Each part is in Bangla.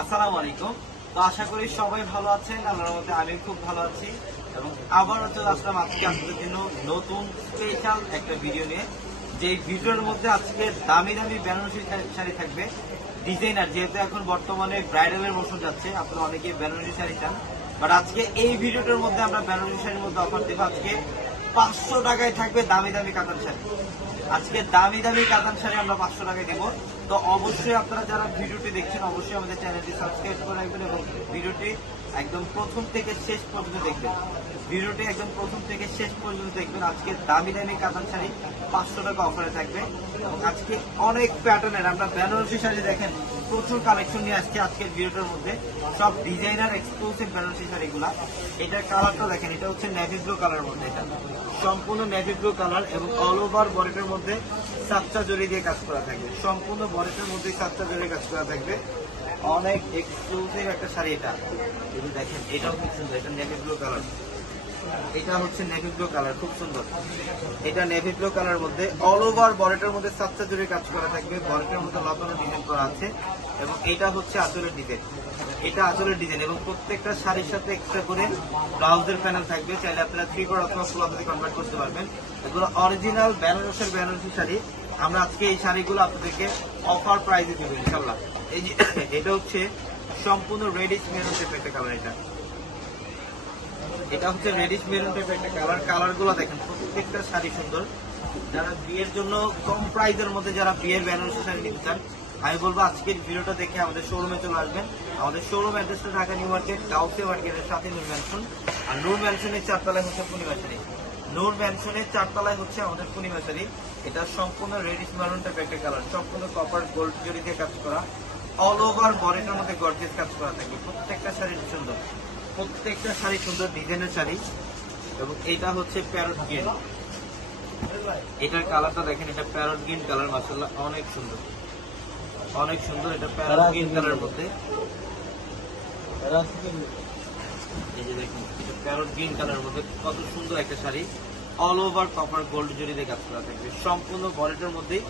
আসসালামু আলাইকুম। তো আশা করি সবাই ভালো আছেন, আল্লাহর রহমতে আমি খুব ভালো আছি। এবং আবারও চলে আসলাম আজকে আপনাদের জন্য নতুন স্পেশাল একটা ভিডিও নিয়ে। যে ভিডিওর মধ্যে আজকে দামি দামি বেনারসি শাড়ি থাকবে ডিজাইনার, যেহেতু এখন বর্তমানে ব্রাইডালের মৌসুম যাচ্ছে, আপনারা অনেকে বেনারসি শাড়ি চান। বাট আজকে এই ভিডিওটার মধ্যে আমরা বেনারসি শাড়ির মধ্যে অফার দেবো। আজকে 500 টাকায় থাকবে দামি দামি কাতান শাড়ি। আজকে দামি দামি কাতান শাড়ি আমরা 500 টাকায় দেবো। তো অবশ্যই আপনারা যারা ভিডিওটি দেখছেন অবশ্যই আমাদের চ্যানেলটি সাবস্ক্রাইব করে রাখবেন এবং ভিডিওটি একদম প্রথম থেকে শেষ পর্যন্ত দেখবেন। ভিডিওটি একদম প্রথম থেকে শেষ পর্যন্ত দেখবেন। আজকে দামি দামি কাতান শাড়ি 500 টাকা অফারে থাকবে। এবং আজকে অনেক প্যাটার্নের আমরা বেনারসি শাড়ি দেখেন প্রচুর কালেকশন নিয়ে আসছি আজকের ভিডিওটার মধ্যে। সব ডিজাইনার এক্সক্লুসিভ বেনারসি শাড়িগুলা। এটার কালারটা দেখেন, এটা হচ্ছে নেভি ব্লু কালার মধ্যে, এটা সম্পূর্ণ নেভি ব্লু কালার এবং অল ওভার বডিটার মধ্যে সাতটা জড়ি দিয়ে কাজ করা থাকবে। সম্পূর্ণ বডিটার মধ্যে সাতটা জড়ি কাজ করা থাকবে। অনেক এক্সক্লুসিভ একটা শাড়ি এটা। যদি দেখেন এটাও খুব সুন্দর, এটা নেভি ব্লু কালার। এটা হচ্ছে নেভি ব্লু কালার, খুব সুন্দর। এটা নেভি ব্লু কালার মধ্যে অল ওভার বডিটার মধ্যে সাতটা জড়ি কাজ করা থাকবে। বডিটার মধ্যে লতানো ডিজাইন করা আছে এবং এটা হচ্ছে আঁচলের ডিজাইন। এটা আঁচলের ডিজাইন এবং প্রত্যেকটা শাড়ির সাথে একটা করে ব্লাউজের প্যানেল থাকবে। চাইলে আপনারা 3/4 অথবা ফুল হাতে কনভার্ট করতে পারবেন। এগুলো অরিজিনাল বেনারসি শাড়ি। আমরা আজকে এই শাড়িগুলো আপনাদেরকে অফার প্রাইসে দেবো ইনশাল্লাহ। এই যে এটা হচ্ছে সম্পূর্ণ রেডিশ মেরুন টাইপের একটা কালার। এটা হচ্ছে রেডিশ মেরুন টাইপের একটা কালার। কালার গুলো দেখেন, প্রত্যেকটা শাড়ি সুন্দর। যারা বিয়ের জন্য কম প্রাইসের মধ্যে যারা বিয়ের বেনারসি শাড়ি নিতে চান, আমি বলবো আজকের ভিডিওটা দেখে আমাদের শোরুমে চলে আসবেন। আমাদের শোরুম অ্যাড্রেসটা ঢাকা নিউ মার্কেট, গাউসিয়া মার্কেটের সাথে নূর ম্যানশন। আর নূর ম্যানশনের 4 তলায় হচ্ছে পূর্ণিমা শাড়ি। নূর ম্যানশনের 4 তলায় হচ্ছে আমাদের পূর্ণিমা শাড়ি। এটা সম্পূর্ণ রেডিশ মেরুন টাইপের একটা কালার, সম্পূর্ণ কপার গোল্ড জরি দিয়ে কাজ করা। অল ওভার বডিটার মধ্যে গর্জিয়াস কাজ করা থাকে। প্রত্যেকটা শাড়ি সুন্দর, প্রত্যেকটা শাড়ি সুন্দর ডিজাইনের শাড়ি। এবং এটা হচ্ছে প্যারট গ্রিন। এটার কালারটা দেখেন, এটা প্যারট গ্রিন কালার, মাশাআল্লাহ অনেক সুন্দর, অনেক সুন্দর। এটা প্যারট গ্রিন কালারের মধ্যে, এই যে দেখুন এটা প্যারট গ্রিন কালারের মধ্যে কত সুন্দর একটা sari. All over copper gold জরি দিয়ে কাজ করা থাকবে। সম্পূর্ণ বডিটার মধ্যেই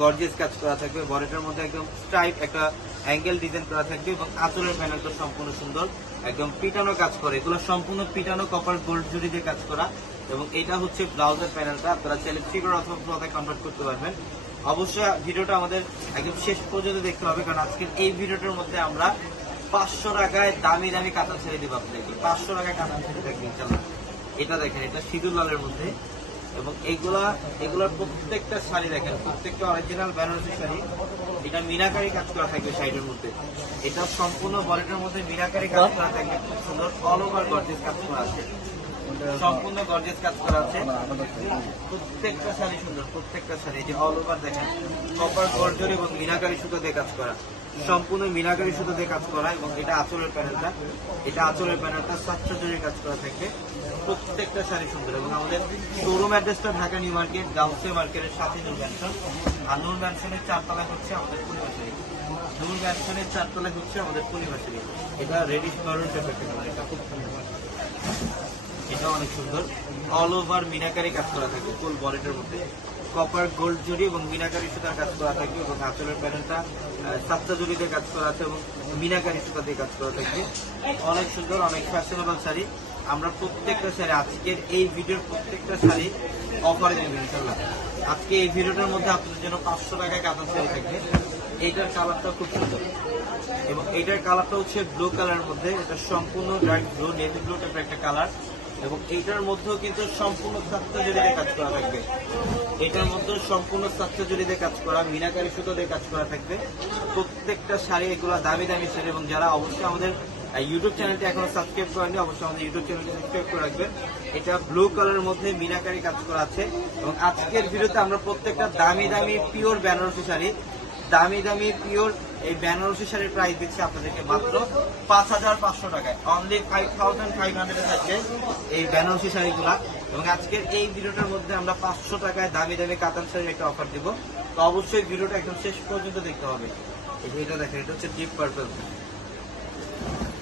গর্জিয়াস কাজ করা থাকবে। বডিটার মধ্যে একদম স্ট্রাইপ একটা অ্যাঙ্গেল ডিজাইন করা থাকবে এবং আঁচলের প্যানেলটা সম্পূর্ণ সুন্দর, একদম পিটানো কাজ করে। এগুলো সম্পূর্ণ পিটানো কপার গোল্ড জরি দিয়ে কাজ করা। এবং এটা হচ্ছে ব্লাউজের প্যানেলটা। আপনারা চাইলে 3/4 অথবা ফুল কনভার্ট করতে পারবেন। অবশ্যই ভিডিওটা আমাদের একদম শেষ পর্যন্ত দেখতে হবে, কারণ আজকের এই ভিডিওটার মধ্যে আমরা 500 টাকায় দামি দামি কাতান শাড়ি দেবো আপনাদেরকে। 500 টাকায় কাতান শাড়ি থাকবে ইনশাল্লাহ। এটা দেখেন, এটা সিঁদুর লালের মধ্যে এবং এগুলার প্রত্যেকটা শাড়ি দেখেন, প্রত্যেকটা অরিজিনাল বেনারসি শাড়ি। এটা মিনাকারি কাজ করা থাকবে সাইডের মধ্যে। এটা সম্পূর্ণ বডিটার মধ্যে মিনাকারি কাজ করা থাকবে, খুব সুন্দর। অল ওভার গর্জিয়াস কাজ করা আছে, সম্পূর্ণ গর্জিয়াস কাজ করা আছে। প্রত্যেকটা শাড়ি সুন্দর, প্রত্যেকটা শাড়ি। যে অল ওভার দেখেন কপার গোল্ড জরি এবং মিনাকারি সুতো দিয়ে কাজ করা, সম্পূর্ণ মিনাকারি সুতো দিয়ে কাজ করা। এবং এটা আঁচলের প্যানেলটা, এটা আঁচলের প্যানেলটা সাতটা জরির কাজ করা থাকবে। প্রত্যেকটা শাড়ি সুন্দর। এবং আমাদের শোরুম অ্যাড্রেসটা ঢাকা নিউ মার্কেট, গাউসিয়া মার্কেটের সাথে নূর ম্যানশন। আর নূর ম্যানশনের 4 তলায় হচ্ছে আমাদের পূর্ণিমা শাড়ি। নূর ম্যানশনের 4 তলায় হচ্ছে আমাদের পূর্ণিমা শাড়ি। এটা রেডিশ মেরুন টাইপের কালার, এটা খুব সুন্দর, এটা অনেক সুন্দর। অল ওভার মিনাকারি কাজ করা থাকবে ফুল বডিটার মধ্যে। কপার গোল্ড জরি এবং মিনাকারি সুতার কাজ করা থাকবে এবং আঁচলের প্যানেলটা সাতটা জরি দিয়ে কাজ করা আছে এবং মিনাকারি সুতা দিয়ে কাজ করা থাকবে। অনেক সুন্দর, অনেক ফ্যাশনেবল শাড়ি। আমরা প্রত্যেকটা শাড়ি, আজকের এই ভিডিওর প্রত্যেকটা শাড়ি অফারে দেবো ইনশাল্লাহ। আজকে এই ভিডিওটার মধ্যে আপনাদের জন্য 500 টাকায় কাতান শাড়ি থাকবে। এইটার কালারটা খুব সুন্দর এবং এইটার কালারটা হচ্ছে ব্লু কালারের মধ্যে। এটা সম্পূর্ণ ডার্ক ব্লু, নেভি ব্লু টাইপের একটা কালার। এবং এইটার মধ্যেও কিন্তু সম্পূর্ণ সাতটা জড়ি দিয়ে কাজ করা থাকবে। এটার মধ্যে সম্পূর্ণ সাতটা জড়ি দিয়ে কাজ করা, মিনাকারি সুতো দিয়ে কাজ করা থাকবে। প্রত্যেকটা শাড়ি এগুলো দামি দামি শাড়ি। এবং যারা অবশ্যই আমাদের ইউটিউব চ্যানেলটি এখনো সাবস্ক্রাইব করেননি, অবশ্যই আমাদের ইউটিউব চ্যানেলটি সাবস্ক্রাইব করে রাখবেন। এটা ব্লু কালারের মধ্যে মিনাকারি কাজ করা আছে। এবং আজকের ভিডিওতে আমরা প্রত্যেকটা দামি দামি পিওর বেনারসি শাড়ি, দামি দামি পিওর এই বেনারসি শাড়ির প্রাইস দিচ্ছি আপনাদেরকে মাত্র 5500 টাকায়। অনলি 5500 থাকবে এই বেনারসি শাড়িগুলা। এবং আজকের এই ভিডিওটার মধ্যে আমরা 500 টাকায় দামি দামি কাতান শাড়ির একটা অফার দিব। তো অবশ্যই ভিডিওটা একদম শেষ পর্যন্ত দেখতে হবে। এটা দেখেন, এটা হচ্ছে ডিপ পার্পল।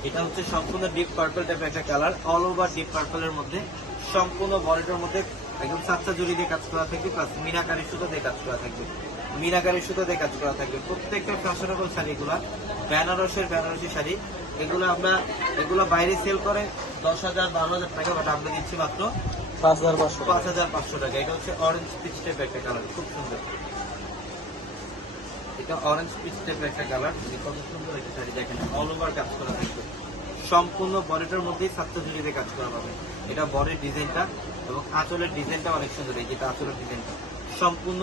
এটা হচ্ছে সম্পূর্ণ ডিপ পার্পল টাইপের একটা কালার। অল ওভার ডিপ পার্পলের মধ্যে সম্পূর্ণ বডিটার মধ্যে একদম সাতটা জড়ি দিয়ে কাজ করা থাকবে, প্লাস মিনাকারি সুতো দিয়ে কাজ করা থাকবে, মিনাকারি সুতো দিয়ে কাজ করা থাকবে। প্রত্যেকটা ফ্যাশনেবল শাড়িগুলা বেনারসি শাড়ি। এগুলো বাইরে সেল করে 10,000 12,000 টাকা, বাট আমরা দিচ্ছি মাত্র 5,500 টাকা। এটা হচ্ছে অরেঞ্জ পিচ টাইপ একটা কালার, খুব সুন্দর। এটা অরেঞ্জ পিচ টাইপ একটা কালার, কত সুন্দর একটা শাড়ি দেখেন, অল ওভার কাজ করা থাকবে। সম্পূর্ণ বডিটার মধ্যেই সাতটা জুড়িতে কাজ করা পাবে। এটা বডির ডিজাইনটা এবং আঁচলের ডিজাইনটা অনেক সুন্দর। এই যেটা আঁচলের ডিজাইনটা সম্পূর্ণ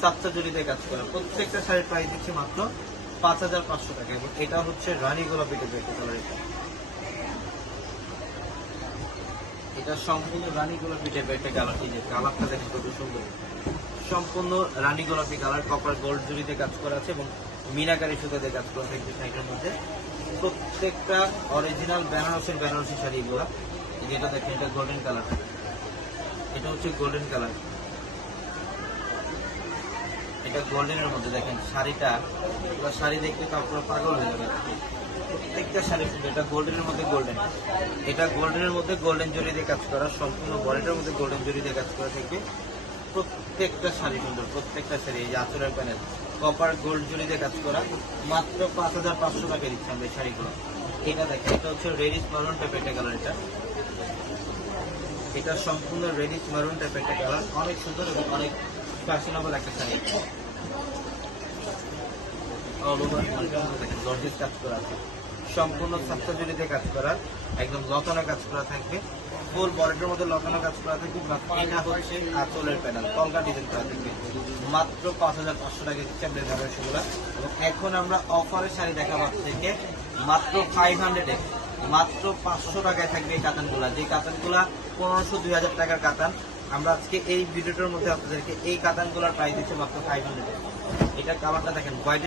সাতটা জুড়িতে কাজ করা। প্রত্যেকটা শাড়ির প্রাইস দিচ্ছে মাত্র 5,500 টাকা। এবং এটা হচ্ছে রানী গোলাপি টাইপের একটা কালার। এটা সম্পূর্ণ রানী গোলাপি টাইপের একটা কালার। এই যে কালারটা দেখেন কত সুন্দর, সম্পূর্ণ রানী গোলাপি কালার, কপার গোল্ড জুড়িতে কাজ করা আছে এবং মিনাকারি সুতাতে কাজ করা আছে শাড়িটার মধ্যে। প্রত্যেকটা অরিজিনাল বেনারসি শাড়ি এগুলা। যেটা দেখেন এটা গোল্ডেন কালার, এটা হচ্ছে গোল্ডেন কালার। এটা গোল্ডেনের মধ্যে দেখেন শাড়িটা, শাড়ি দেখতে তো আপনারা পাগল হয়ে যাবে। প্রত্যেকটা শাড়ি সুন্দর। এটা গোল্ডেনের মধ্যে গোল্ডেন, এটা গোল্ডেনের মধ্যে গোল্ডেন জরি দিয়ে কাজ করা, সম্পূর্ণ বডিটার মধ্যে গোল্ডেন জরি দিয়ে কাজ করা থেকে প্রত্যেকটা শাড়ি সুন্দর। প্রত্যেকটা শাড়ি এই যে আঁচলের প্যানেল কপার গোল্ড জরি দিয়ে কাজ করা, মাত্র 5,500 টাকা দিচ্ছি আমরা এই শাড়িগুলো। এটা দেখেন, এটা হচ্ছে রেডিশ মারুন টাইপের একটা কালার। এটা সম্পূর্ণ রেডিশ মারুন টাইপের একটা কালার, অনেক সুন্দর এবং অনেক ফ্যাশনেবল একটা শাড়ি। অল ওভার দেখেন গর্জিয়াস কাজ করা আছে, সম্পূর্ণ সাতটা জুড়িতে কাজ করা, একদম লতানো কাজ করা থাকবে। ফুল বডিটার মধ্যে লতানো কাজ করা থাকবে। এটা হচ্ছে আঁচলের প্যানেল, কলকা ডিজাইন করা থাকবে। মাত্র 5,500 টাকা দিচ্ছে আমাদের বেনারসিগুলো। এবং এখন আমরা অফারের শাড়ি দেখাবো থেকে মাত্র 500-এ, মাত্র 500 টাকায় থাকবে এই কাতানগুলা। যে কাতানগুলা 1,500-2,000 টাকার কাতান, আমরা আজকে এই ভিডিওটার মধ্যে আপনাদেরকে এই কাতানগুলার প্রাইস দিচ্ছি মাত্র 500 টাকা। এটা কালারটা দেখেন, হোয়াইট